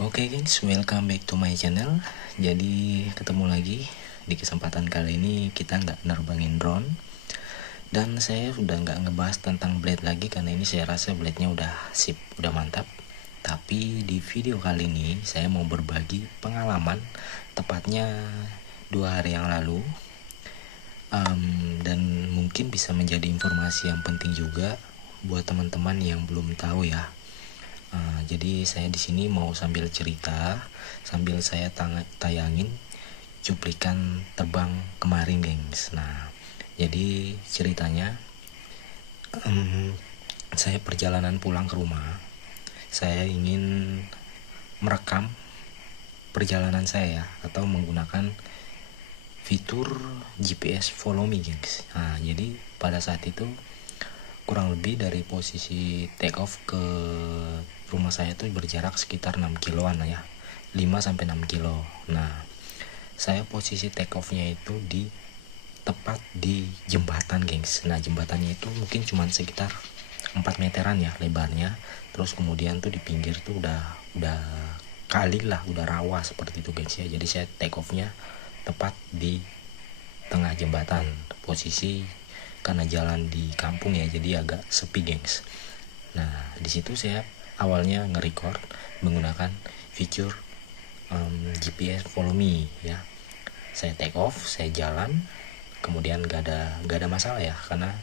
Oke gengs, welcome back to my channel. Jadi ketemu lagi. Di kesempatan kali ini kita nggak nerbangin drone. Dan saya udah nggak ngebahas tentang blade lagi, karena ini saya rasa blade-nya udah sip, udah mantap. Tapi di video kali ini saya mau berbagi pengalaman, tepatnya 2 hari yang lalu. Dan mungkin bisa menjadi informasi yang penting juga buat teman-teman yang belum tahu ya. Jadi saya di sini mau sambil cerita, sambil saya tayangin cuplikan terbang kemarin, gengs. Nah, jadi ceritanya, saya perjalanan pulang ke rumah. Saya ingin merekam perjalanan saya atau menggunakan fitur GPS Follow Me, gengs. Nah, jadi pada saat itu kurang lebih dari posisi take off ke rumah saya itu berjarak sekitar 6 kiloan lah ya, 5-6 kilo. Nah, saya posisi take off-nya itu tepat di jembatan, gengs. Nah, jembatannya itu mungkin cuma sekitar 4 meteran ya lebarnya. Terus kemudian tuh di pinggir tuh udah kali lah, udah rawa seperti itu, gengs ya. Jadi saya take off-nya tepat di tengah jembatan. Posisi karena jalan di kampung ya, jadi agak sepi, gengs. Nah, di situ saya awalnya nge-record menggunakan fitur GPS Follow Me ya. Saya take off, saya jalan, kemudian gak ada masalah ya, karena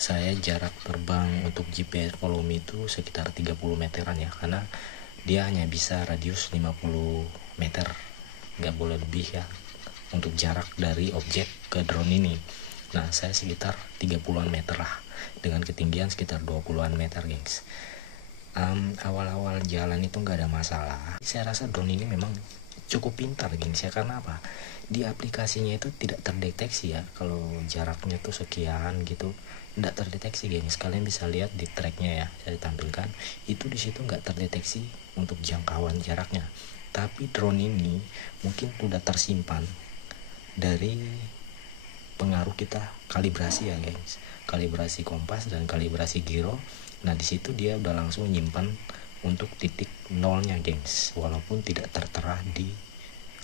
saya jarak terbang untuk GPS Follow Me itu sekitar 30 meteran ya, karena dia hanya bisa radius 50 meter, gak boleh lebih ya untuk jarak dari objek ke drone ini. Nah, saya sekitar 30-an meter lah, dengan ketinggian sekitar 20-an meter, gengs. Awal-awal jalan itu gak ada masalah. Saya rasa drone ini memang cukup pintar, gengs ya. Karena apa? Di aplikasinya itu tidak terdeteksi ya kalau jaraknya tuh sekian gitu, tidak terdeteksi, gengs. Kalian bisa lihat di tracknya ya, saya tampilkan itu di situ nggak terdeteksi untuk jangkauan jaraknya. Tapi drone ini mungkin sudah tersimpan dari pengaruh kita kalibrasi ya, gengs. Kalibrasi kompas dan kalibrasi giro. Nah, di situ dia udah langsung nyimpan untuk titik nolnya, gengs, walaupun tidak tertera di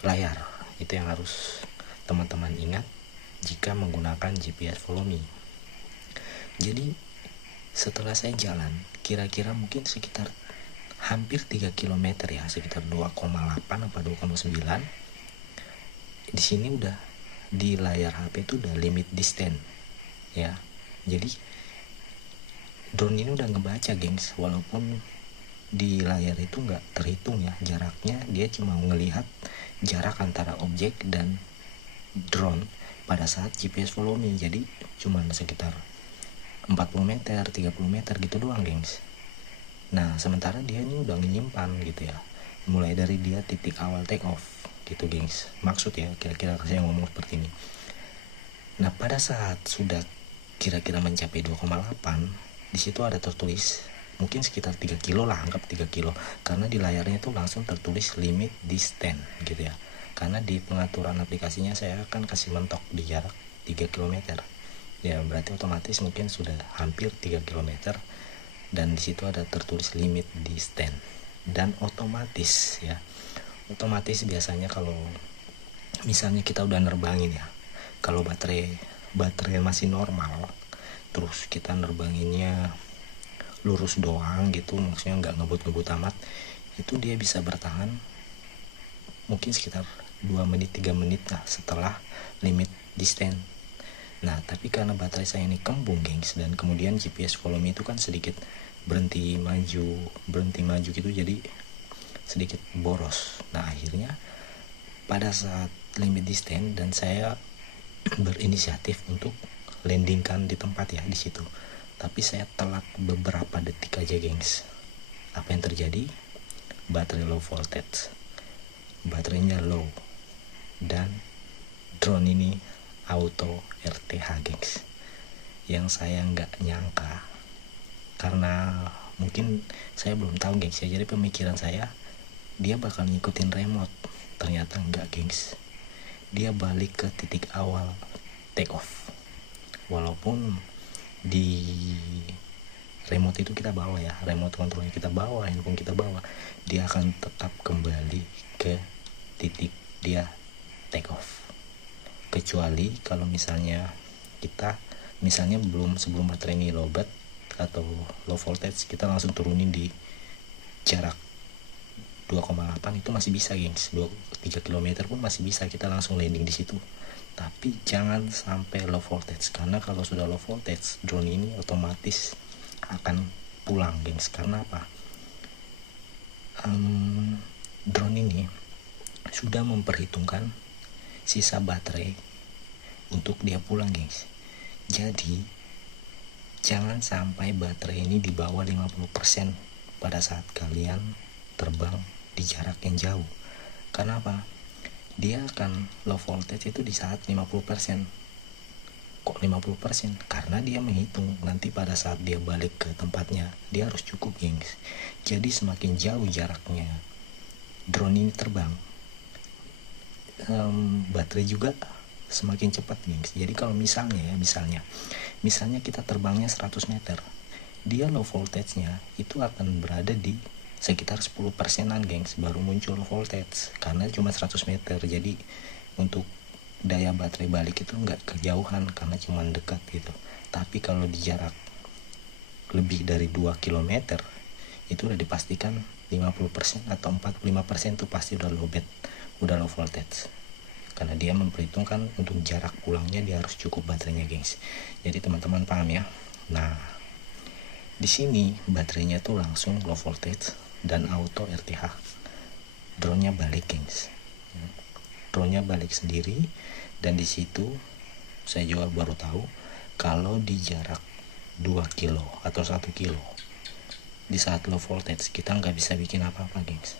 layar. Itu yang harus teman-teman ingat jika menggunakan GPS Follow Me. Jadi setelah saya jalan kira-kira mungkin sekitar hampir 3 km ya, sekitar 2,8 apa 2,9. Di sini udah di layar HP itu udah limit distance ya. Jadi drone ini udah ngebaca, gengs, walaupun di layar itu nggak terhitung ya jaraknya. Dia cuma ngelihat jarak antara objek dan drone pada saat GPS Follow Me. Jadi cuma sekitar 40 meter, 30 meter gitu doang, gengs. Nah, sementara dia ini udah menyimpan gitu ya, mulai dari dia titik awal take off gitu, gengs. Maksud ya, kira-kira saya ngomong seperti ini. Nah, pada saat sudah kira-kira mencapai 2,8, di situ ada tertulis mungkin sekitar 3 kilo lah, anggap 3 kilo, karena di layarnya itu langsung tertulis limit distance gitu ya. Karena di pengaturan aplikasinya saya akan kasih mentok di jarak 3 km ya, berarti otomatis mungkin sudah hampir 3 km. Dan di situ ada tertulis limit distance. Dan otomatis ya, otomatis biasanya kalau misalnya kita udah nerbangin ya, kalau baterai masih normal, terus kita nerbanginnya lurus doang gitu, maksudnya nggak ngebut-ngebut amat, itu dia bisa bertahan mungkin sekitar 2 menit 3 menit lah setelah limit distance. Nah, tapi karena baterai saya ini kembung, gengs, dan kemudian GPS Follow Me itu kan sedikit berhenti maju gitu, jadi sedikit boros. Nah, akhirnya pada saat limit distance dan saya berinisiatif untuk landingkan di tempat ya, di situ, tapi saya telat beberapa detik aja, gengs. Apa yang terjadi? Baterai low voltage, baterainya low, dan drone ini auto RTH, gengs. Yang saya nggak nyangka, karena mungkin saya belum tahu, gengs ya, jadi pemikiran saya dia bakal ngikutin remote. Ternyata enggak, gengs. Dia balik ke titik awal take off, walaupun di remote itu kita bawa ya, remote controlnya kita bawa, handphone kita bawa, dia akan tetap kembali ke titik dia take off. Kecuali kalau misalnya kita sebelum baterai ini lowbat atau low voltage, kita langsung turunin di jarak 2,8 itu masih bisa gengs, 3 km pun masih bisa kita langsung landing di situ. Tapi jangan sampai low voltage, karena kalau sudah low voltage drone ini otomatis akan pulang gengs. Karena apa? Drone ini sudah memperhitungkan sisa baterai untuk dia pulang gengs. Jadi jangan sampai baterai ini di bawah 50% pada saat kalian terbang di jarak yang jauh. Karena apa? Dia akan low voltage itu di saat 50%. Kok 50%? Karena dia menghitung nanti pada saat dia balik ke tempatnya, dia harus cukup gengs. Jadi semakin jauh jaraknya drone ini terbang, baterai juga semakin cepat gengs. Jadi kalau misalnya kita terbangnya 100 meter, dia low voltage-nya itu akan berada di sekitar 10%-an gengs, baru muncul voltage karena cuma 100 meter. Jadi untuk daya baterai balik itu nggak kejauhan karena cuma dekat gitu. Tapi kalau di jarak lebih dari 2 km itu udah dipastikan 50% atau 45% tuh pasti udah low voltage, karena dia memperhitungkan untuk jarak pulangnya dia harus cukup baterainya gengs. Jadi teman-teman paham ya. Nah, di sini baterainya tuh langsung low voltage dan auto RTH. Drone-nya balik gengs. Drone-nya balik sendiri, dan di situ saya juga baru tahu kalau di jarak 2 kilo atau 1 kilo di saat low voltage kita nggak bisa bikin apa-apa gengs.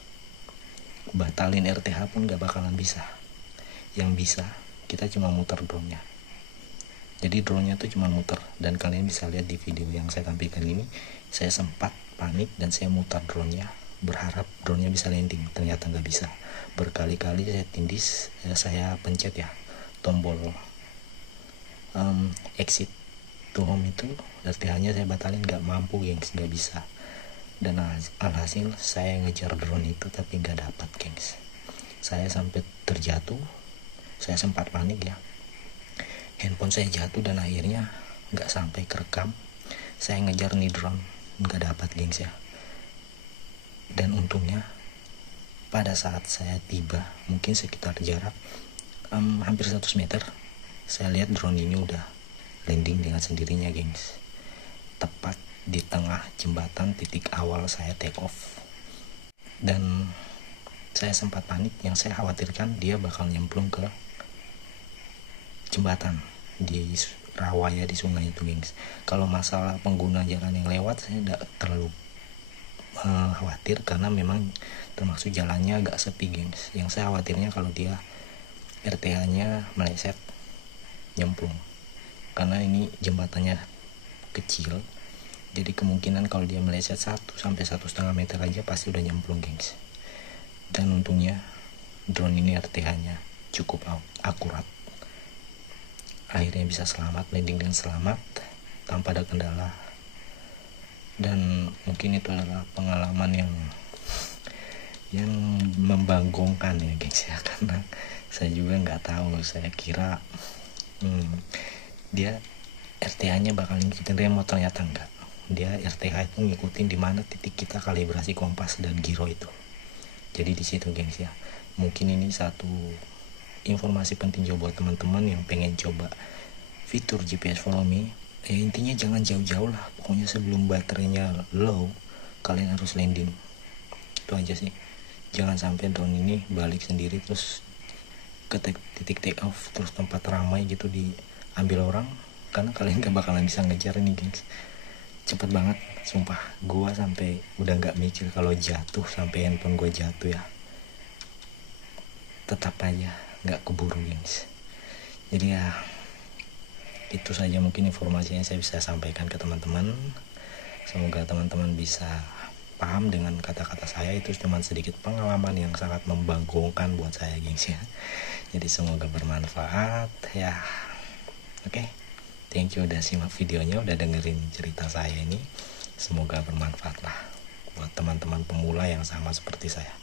Batalin RTH pun nggak bakalan bisa. Yang bisa kita cuma muter drone-nya. Jadi drone-nya tuh cuma muter, dan kalian bisa lihat di video yang saya tampilkan ini, saya sempat panik dan saya mutar drone-nya berharap drone-nya bisa landing. Ternyata nggak bisa. Berkali-kali saya tindis, saya pencet ya tombol exit to home itu, RTH-nya saya batalin, nggak mampu gengs, nggak bisa. Dan alhasil saya ngejar drone itu tapi nggak dapat gengs. Saya sampai terjatuh, saya sempat panik ya, handphone saya jatuh dan akhirnya nggak sampai kerekam. Saya ngejar nih drone, nggak dapat gengs ya. Dan untungnya pada saat saya tiba, mungkin sekitar jarak hampir 100 meter, saya lihat drone ini udah landing dengan sendirinya gengs, tepat di tengah jembatan titik awal saya take off. Dan saya sempat panik, yang saya khawatirkan dia bakal nyemplung ke jembatan di rawa ya, di sungai itu gengs. Kalau masalah pengguna jalan yang lewat saya tidak terlalu khawatir, karena memang termasuk jalannya agak sepi gengs. Yang saya khawatirnya kalau dia RTH-nya meleset nyemplung, karena ini jembatannya kecil, jadi kemungkinan kalau dia meleset 1 sampai 1,5 meter aja pasti udah nyemplung gengs. Dan untungnya drone ini RTH-nya cukup akurat, akhirnya bisa selamat, landing dengan selamat tanpa ada kendala. Dan mungkin itu adalah pengalaman yang membanggongkan ya gengs ya, karena saya juga nggak tahu. Saya kira dia RTH-nya bakal ngikutin remote, ternyata enggak. Dia RTH itu ngikutin di mana titik kita kalibrasi kompas dan giro itu. Jadi di situ gengs ya. Mungkin ini satu informasi penting juga buat teman-teman yang pengen coba fitur GPS Follow Me. Intinya jangan jauh-jauh lah, pokoknya sebelum baterainya low kalian harus landing. Itu aja sih. Jangan sampai drone ini balik sendiri terus ke titik take off, terus tempat ramai gitu diambil orang, karena kalian gak bakalan bisa ngejar ini gengs. Cepet banget sumpah, gua sampai udah nggak mikir kalau jatuh, sampai handphone gua jatuh ya, tetap aja nggak keburu gengs. Jadi ya itu saja mungkin informasi yang saya bisa sampaikan ke teman-teman. Semoga teman-teman bisa paham dengan kata-kata saya. Itu cuma sedikit pengalaman yang sangat membanggongkan buat saya gengs ya. Jadi semoga bermanfaat ya. Oke. Thank you udah simak videonya, udah dengerin cerita saya ini. Semoga bermanfaat lah buat teman-teman pemula yang sama seperti saya.